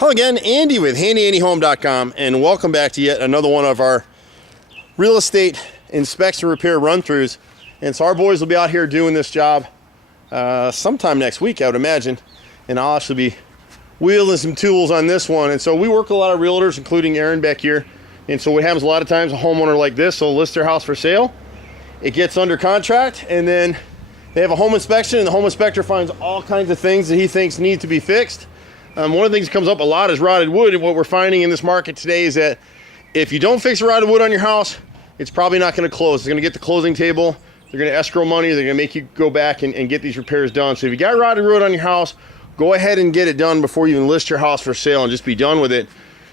Hello again, Andy with HandyANDYHome.com, and welcome back to yet another one of our real estate inspection repair run-throughs. And so our boys will be out here doing this job sometime next week, I would imagine, and I'll actually be wheeling some tools on this one. And so we work with a lot of realtors, including Aaron back here. And so what happens a lot of times, a homeowner like this will list their house for sale. It gets under contract, and then they have a home inspection, and the home inspector finds all kinds of things that he thinks need to be fixed. One of the things that comes up a lot is rotted wood, and what we're finding in this market today is that if you don't fix the rotted wood on your house, it's probably not going to close. It's going to get the closing table, they're going to escrow money, they're going to make you go back and get these repairs done. So if you got rotted wood on your house, go ahead and get it done before you even list your house for sale, and just be done with it.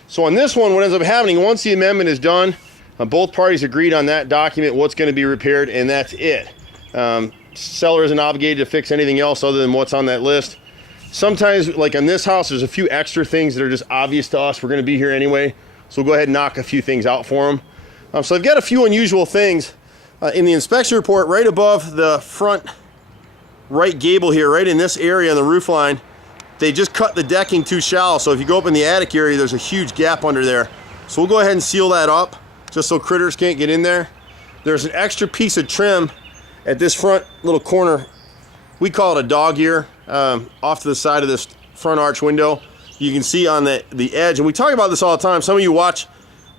So on this one, what ends up happening, once the amendment is done, both parties agreed on that document, what's going to be repaired, and that's it. Seller isn't obligated to fix anything else other than what's on that list. Sometimes, like on this house, there's a few extra things that are just obvious to us. We're going to be here anyway, so we'll go ahead and knock a few things out for them. So I've got a few unusual things in the inspection report. Right above the front right gable here, right in this area on the roof line, they just cut the decking too shallow. So if you go up in the attic area, there's a huge gap under there. So we'll go ahead and seal that up just so critters can't get in there. There's an extra piece of trim at this front little corner. We call it a dog ear, off to the side of this front arch window. You can see on the edge, and we talk about this all the time. Some of you watch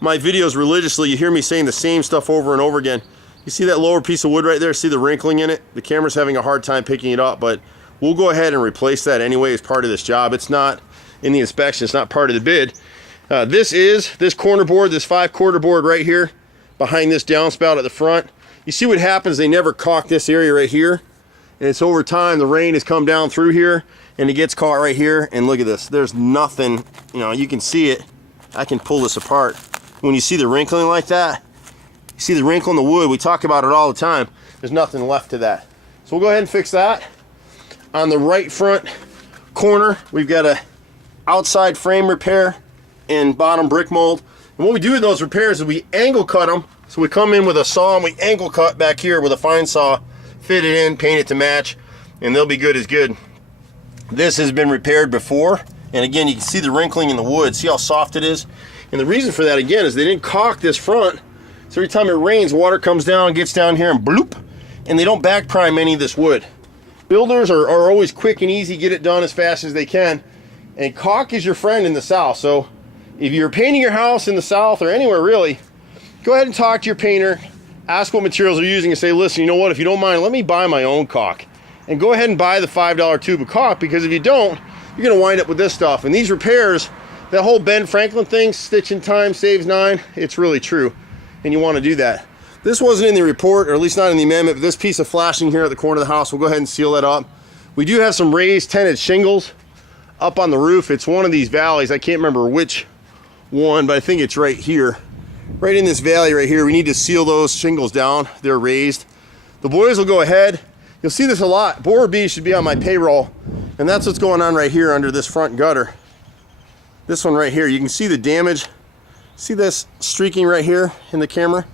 my videos religiously, you hear me saying the same stuff over and over again. You see that lower piece of wood right there? See the wrinkling in it? The camera's having a hard time picking it up, but we'll go ahead and replace that anyway as part of this job. It's not in the inspection, it's not part of the bid. This corner board, this 5/4 board right here, behind this downspout at the front. You see what happens, they never caulk this area right here. And it's over time, the rain has come down through here and it gets caught right here. And look at this, there's nothing, you know, you can see it. I can pull this apart. When you see the wrinkling like that, you see the wrinkle in the wood, we talk about it all the time. There's nothing left to that. So we'll go ahead and fix that. On the right front corner, we've got a outside frame repair and bottom brick mold. And what we do with those repairs is we angle cut them. So we come in with a saw and we angle cut back here with a fine saw, fit it in, paint it to match, and they'll be good as good. This has been repaired before, and again, you can see the wrinkling in the wood. See how soft it is? And the reason for that, again, is they didn't caulk this front. So every time it rains, water comes down, gets down here, and bloop, and they don't back prime any of this wood. Builders are always quick and easy, get it done as fast as they can, and caulk is your friend in the South. So if you're painting your house in the South or anywhere really, go ahead and talk to your painter, ask what materials they're using, and say, listen, you know what, if you don't mind, let me buy my own caulk. And go ahead and buy the $5 tube of caulk, because if you don't, you're gonna wind up with this stuff. And these repairs, that whole Ben Franklin thing, stitching time saves 9, it's really true, and you wanna do that. This wasn't in the report, or at least not in the amendment, but this piece of flashing here at the corner of the house, we'll go ahead and seal that up. We do have some raised tented shingles up on the roof. It's one of these valleys, I can't remember which one, but I think it's right here. Right in this valley right here, we need to seal those shingles down. They're raised. The boys will go ahead. You'll see this a lot. Borer B should be on my payroll, and that's what's going on right here under this front gutter. This one right here, you can see the damage. See this streaking right here in the camera?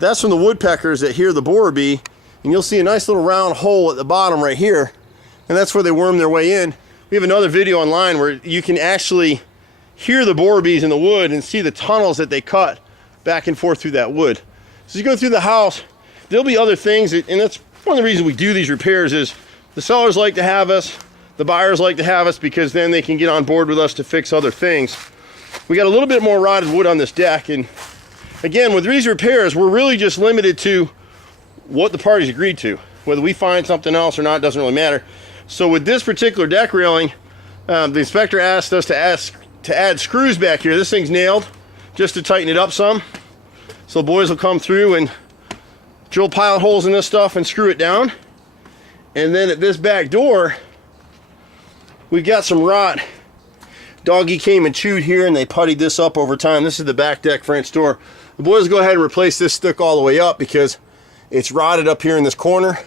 That's from the woodpeckers that hear the borer bee, and you'll see a nice little round hole at the bottom right here, and that's where they worm their way in. We have another video online where you can actually hear the borer bees in the wood and see the tunnels that they cut back and forth through that wood. So as you go through the house, there'll be other things, and that's one of the reasons we do these repairs, is the sellers like to have us, the buyers like to have us, because then they can get on board with us to fix other things. We got a little bit more rotted wood on this deck, and again, with these repairs, we're really just limited to what the parties agreed to. Whether we find something else or not doesn't really matter. So with this particular deck railing, the inspector asked us to add screws back here. This thing's nailed, just to tighten it up some. So the boys will come through and drill pilot holes in this stuff and screw it down. And then at this back door, we've got some rot. Doggy came and chewed here, and they puttied this up over time. This is the back deck French door. The boys will go ahead and replace this stick all the way up because it's rotted up here in this corner.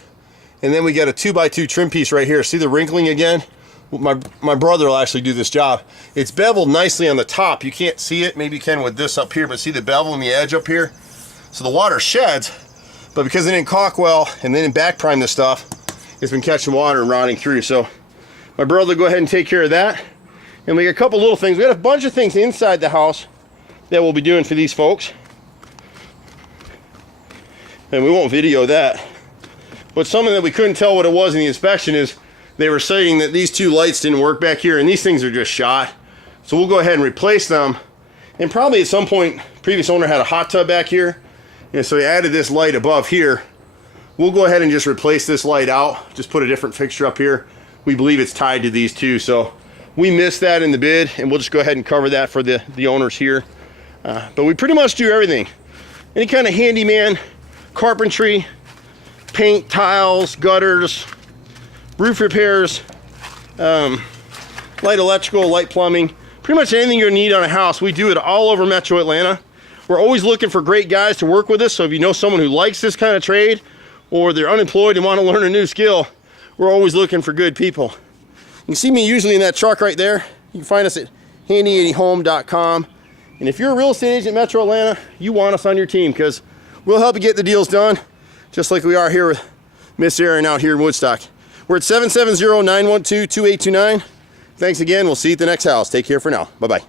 And then we got a 2x2 trim piece right here. See the wrinkling again? My brother will actually do this job. It's beveled nicely on the top. You can't see it. Maybe you can with this up here, but see the bevel and the edge up here? So the water sheds, but because they didn't caulk well and they didn't back prime this stuff, it's been catching water and rotting through. So my brother will go ahead and take care of that. And we got a couple little things. We got a bunch of things inside the house that we'll be doing for these folks. And we won't video that. But something that we couldn't tell what it was in the inspection is they were saying that these two lights didn't work back here, and these things are just shot. So we'll go ahead and replace them. And probably at some point, previous owner had a hot tub back here, and so he added this light above here. We'll go ahead and just replace this light out, just put a different fixture up here. We believe it's tied to these two, so we missed that in the bid, and we'll just go ahead and cover that for the owners here. But we pretty much do everything. Any kind of handyman, carpentry, paint, tiles, gutters, roof repairs, light electrical, light plumbing, pretty much anything you need on a house. We do it all over Metro Atlanta. We're always looking for great guys to work with us, so if you know someone who likes this kind of trade, or they're unemployed and want to learn a new skill, we're always looking for good people. You can see me usually in that truck right there. You can find us at HandyANDYHome.com. And if you're a real estate agent in Metro Atlanta, you want us on your team, because we'll help you get the deals done, just like we are here with Miss Erin out here in Woodstock. We're at 770-912-2829. Thanks again. We'll see you at the next house. Take care for now. Bye-bye.